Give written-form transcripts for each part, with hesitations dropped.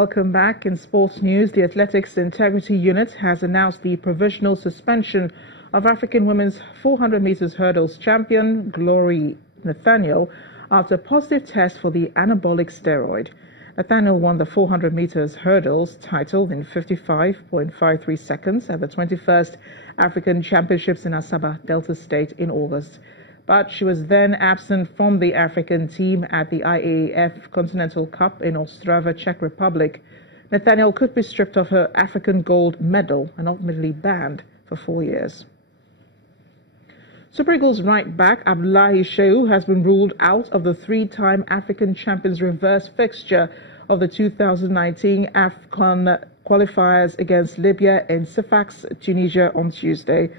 Welcome back. In sports news, the Athletics Integrity Unit has announced the provisional suspension of African women's 400 meters hurdles champion Glory Nathaniel after a positive test for the anabolic steroid. Nathaniel won the 400 meters hurdles title in 55.53 seconds at the 21st African Championships in Asaba, Delta State in August. But she was then absent from the African team at the IAAF Continental Cup in Ostrava, Czech Republic. Nathaniel could be stripped of her African gold medal and ultimately banned for 4 years. Super Eagles right back Abdullahi Shehu has been ruled out of the three-time African champions reverse fixture of the 2019 AFCON qualifiers against Libya in Sfax, Tunisia on Tuesday.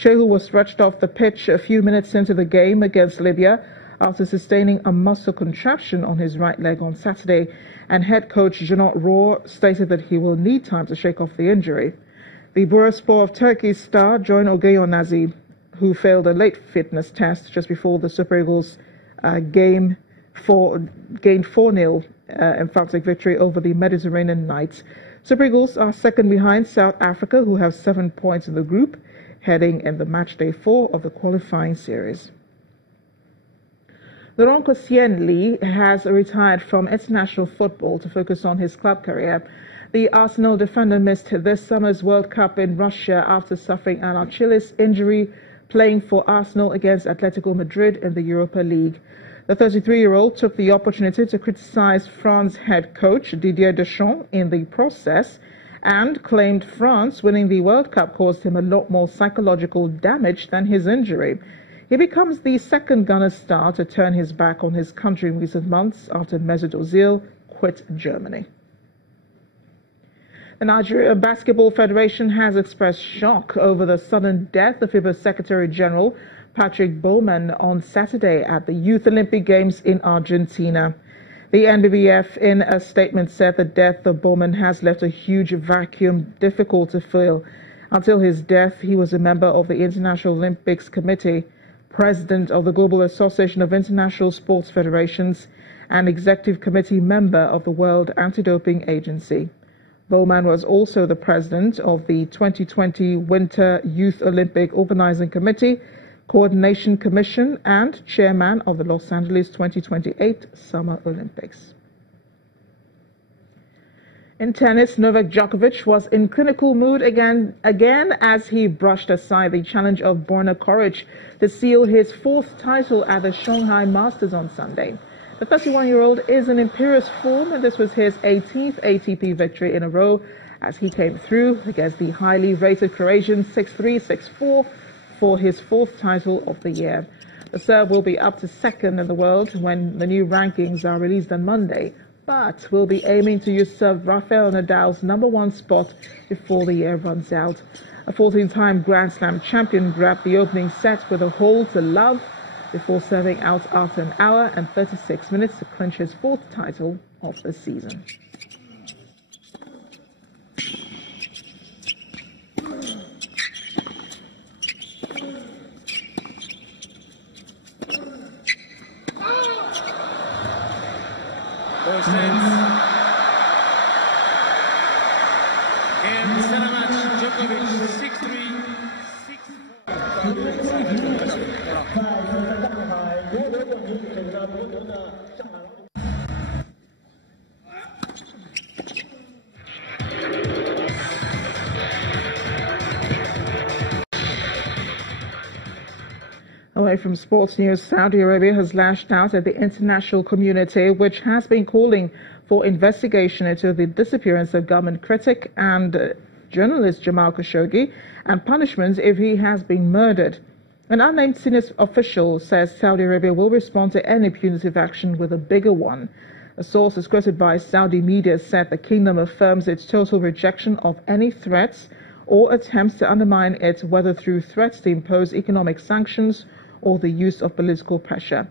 Shehu was stretched off the pitch a few minutes into the game against Libya after sustaining a muscle contraction on his right leg on Saturday, and head coach Janot Rohr stated that he will need time to shake off the injury. The Bursaspor of Turkey star joined Ogeyonazi, who failed a late fitness test just before the Super Eagles gained 4-0 emphatic victory over the Mediterranean Knights. Super Eagles are second behind South Africa, who have 7 points in the group, heading in the match day 4 of the qualifying series. Laurent Koscielny has retired from international football to focus on his club career. The Arsenal defender missed this summer's World Cup in Russia after suffering an Achilles injury playing for Arsenal against Atletico Madrid in the Europa League. The 33-year-old took the opportunity to criticize France head coach Didier Deschamps in the process and claimed France winning the World Cup caused him a lot more psychological damage than his injury. He becomes the second Ghana star to turn his back on his country in recent months after Mesut Ozil quit Germany. The Nigeria Basketball Federation has expressed shock over the sudden death of FIBA Secretary General Patrick Bowman on Saturday at the Youth Olympic Games in Argentina. The NBBF in a statement said the death of Bowman has left a huge vacuum difficult to fill. Until his death, he was a member of the International Olympics Committee, president of the Global Association of International Sports Federations, and executive committee member of the World Anti-Doping Agency. Bowman was also the president of the 2020 Winter Youth Olympic Organizing Committee, Coordination Commission, and chairman of the Los Angeles 2028 Summer Olympics. In tennis, Novak Djokovic was in clinical mood again as he brushed aside the challenge of Borna Coric to seal his 4th title at the Shanghai Masters on Sunday. The 31-year-old is in imperious form, and this was his 18th ATP victory in a row as he came through against the highly rated Croatian 6-3, 6-4 for his 4th title of the year. The Serb will be up to 2nd in the world when the new rankings are released on Monday, but will be aiming to usurp Rafael Nadal's #1 spot before the year runs out. A 14-time Grand Slam champion grabbed the opening set with a hole to love before serving out after an hour and 36 minutes to clinch his 4th title of the season. Away from sports news, Saudi Arabia has lashed out at the international community, which has been calling for investigation into the disappearance of government critic and journalist Jamal Khashoggi and punishment if he has been murdered. An unnamed senior official says Saudi Arabia will respond to any punitive action with a bigger one. A source quoted by Saudi media said the kingdom affirms its total rejection of any threats or attempts to undermine it, whether through threats to impose economic sanctions or the use of political pressure.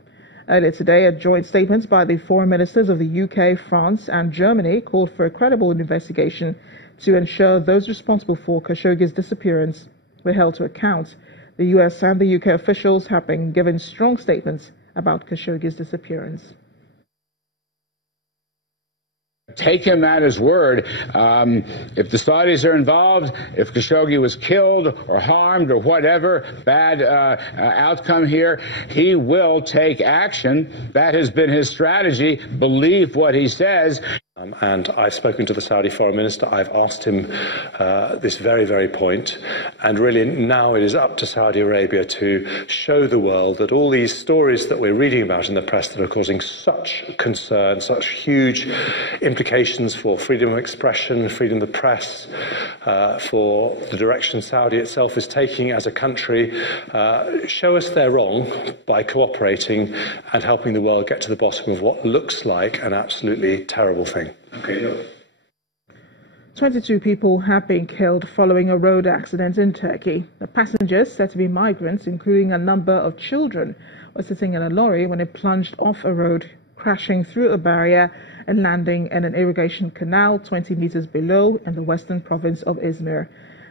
Earlier today, a joint statement by the foreign ministers of the UK, France and Germany called for a credible investigation to ensure those responsible for Khashoggi's disappearance were held to account. The US and the UK officials have been given strong statements about Khashoggi's disappearance. take him at his word. If the Saudis are involved, if Khashoggi was killed or harmed or whatever, bad outcome here, he will take action. That has been his strategy. Believe what he says. And I've spoken to the Saudi foreign minister. I've asked him this very, very point. And really now it is up to Saudi Arabia to show the world that all these stories that we're reading about in the press that are causing such concern, such huge implications for freedom of expression, freedom of the press, for the direction Saudi itself is taking as a country, show us they're wrong by cooperating and helping the world get to the bottom of what looks like an absolutely terrible thing. Okay, look. 22 people have been killed following a road accident in Turkey. The passengers, said to be migrants, including a number of children, were sitting in a lorry when it plunged off a road, crashing through a barrier and landing in an irrigation canal 20 meters below in the western province of Izmir.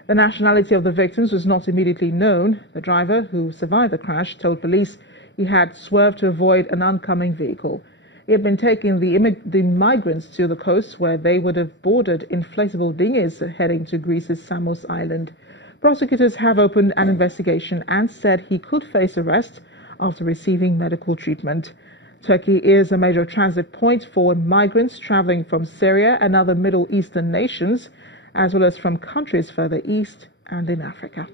The nationality of the victims was not immediately known. The driver, who survived the crash, told police he had swerved to avoid an oncoming vehicle. He had been taking the migrants to the coast, where they would have boarded inflatable dinghies heading to Greece's Samos Island. Prosecutors have opened an investigation and said he could face arrest after receiving medical treatment. Turkey is a major transit point for migrants traveling from Syria and other Middle Eastern nations, as well as from countries further east and in Africa.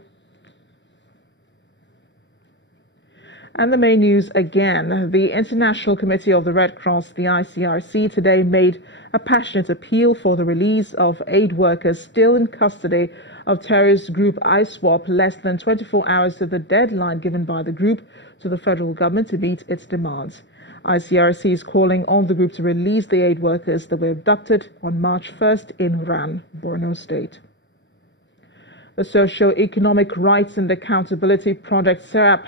And the main news again. The International Committee of the Red Cross, the ICRC, today made a passionate appeal for the release of aid workers still in custody of terrorist group ISWAP less than 24 hours to the deadline given by the group to the federal government to meet its demands. ICRC is calling on the group to release the aid workers that were abducted on March 1st in Ran, Borno State. The Socio-Economic Rights and Accountability Project, SERAP,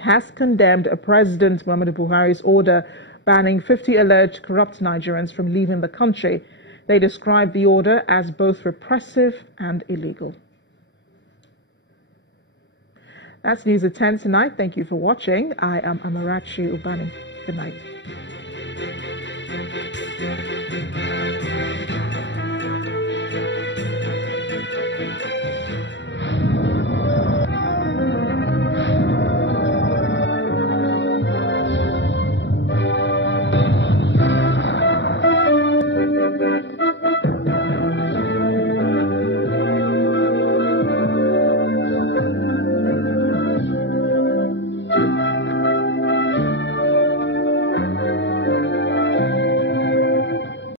has condemned President Muhammadu Buhari's order banning 50 alleged corrupt Nigerians from leaving the country. They describe the order as both repressive and illegal. That's News at 10 tonight. Thank you for watching. I am Amarachi Ubani. Good night.